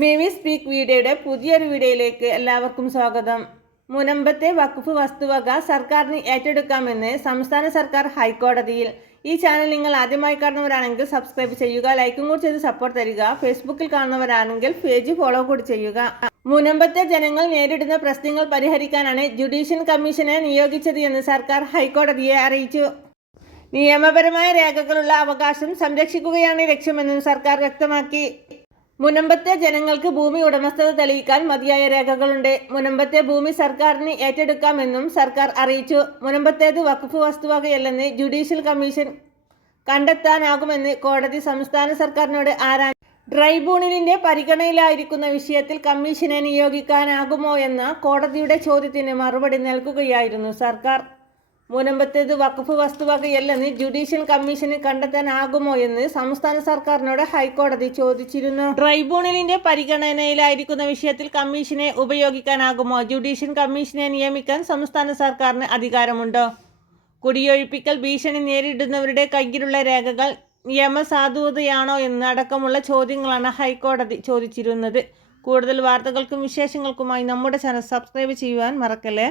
മിമി speak വീഡിയോയുടെ പുതിയൊരു വീഡിയോയിലേക്ക് എല്ലാവർക്കും സ്വാഗതം. മുനമ്പത്തെ വഖഫ് വസ്തുവക സർക്കാരിന് ഏറ്റെടുക്കാമെന്ന് സംസ്ഥാന സർക്കാർ ഹൈക്കോടതിയിൽ. ഈ ചാനൽ നിങ്ങൾ ആദ്യമായി കാണുന്നവരാണെങ്കിൽ സബ്സ്ക്രൈബ് ചെയ്യുക ലൈക്കും കൂടി ചെയ്ത് സപ്പോർട്ട് തരിക ഫേസ്ബുക്കിൽ കാണുന്നവരാണെങ്കിൽ പേജ് ഫോളോ കൂടി ചെയ്യുക. മുനമ്പത്തെ ജനങ്ങൾ നേരിടുന്ന പ്രശ്നങ്ങൾ പരിഹരിക്കാനാണ് ജുഡീഷ്യൽ കമ്മീഷനെ നിയോഗിച്ചത് എന്ന് സർക്കാർ ഹൈക്കോടതിയെ അറിയിച്ചു. നിയമപരമായ രേഖകളുള്ള അവകാശം സംരക്ഷിക്കുകയാണ് ലക്ഷ്യമെന്നും സർക്കാർ വ്യക്തമാക്കി. മുനമ്പത്തെ ജനങ്ങൾക്ക് ഭൂമി ഉടമസ്ഥത തെളിയിക്കാൻ മതിയായ രേഖകളുണ്ട്. മുനമ്പത്തെ ഭൂമി സർക്കാരിന് ഏറ്റെടുക്കാമെന്നും സർക്കാർ അറിയിച്ചു. മുനമ്പത്തേത് വഖഫ് വസ്തുവകയല്ലെന്ന് ജുഡീഷ്യൽ കമ്മീഷൻ കണ്ടെത്താനാകുമെന്ന് കോടതി സംസ്ഥാന സർക്കാരിനോട് ആരാഞ്ഞു ട്രൈബ്യൂണലിന്റെ പരിഗണനയിലായിരിക്കുന്ന വിഷയത്തിൽ കമ്മീഷനെ നിയോഗിക്കാനാകുമോ എന്ന കോടതിയുടെ ചോദ്യത്തിന് മറുപടി നൽകുകയായിരുന്നു സർക്കാർ. മുനമ്പത്തേത് വഖഫ് വസ്തുവകയല്ലെന്ന് ജുഡീഷ്യൽ കമ്മീഷന് കണ്ടെത്താനാകുമോ എന്ന് സംസ്ഥാന സർക്കാരിനോട് ഹൈക്കോടതി ചോദിച്ചിരുന്നു. ട്രൈബ്യൂണലിന്റെ പരിഗണനയിലായിരിക്കുന്ന വിഷയത്തിൽ കമ്മീഷനെ ഉപയോഗിക്കാനാകുമോ? ജുഡീഷ്യൽ കമ്മീഷനെ നിയമിക്കാൻ സംസ്ഥാന സർക്കാരിന് അധികാരമുണ്ടോ? കുടിയൊഴിപ്പിക്കൽ ഭീഷണി നേരിടുന്നവരുടെ കയ്യിലുള്ള രേഖകൾ നിയമസാധുതയാണോ എന്നടക്കമുള്ള ചോദ്യങ്ങളാണ് ഹൈക്കോടതി ചോദിച്ചിരുന്നത്. കൂടുതൽ വാർത്തകൾക്കും വിശേഷങ്ങൾക്കുമായി നമ്മുടെ ചാനൽ സബ്സ്ക്രൈബ് ചെയ്യുവാൻ മറക്കല്ലേ?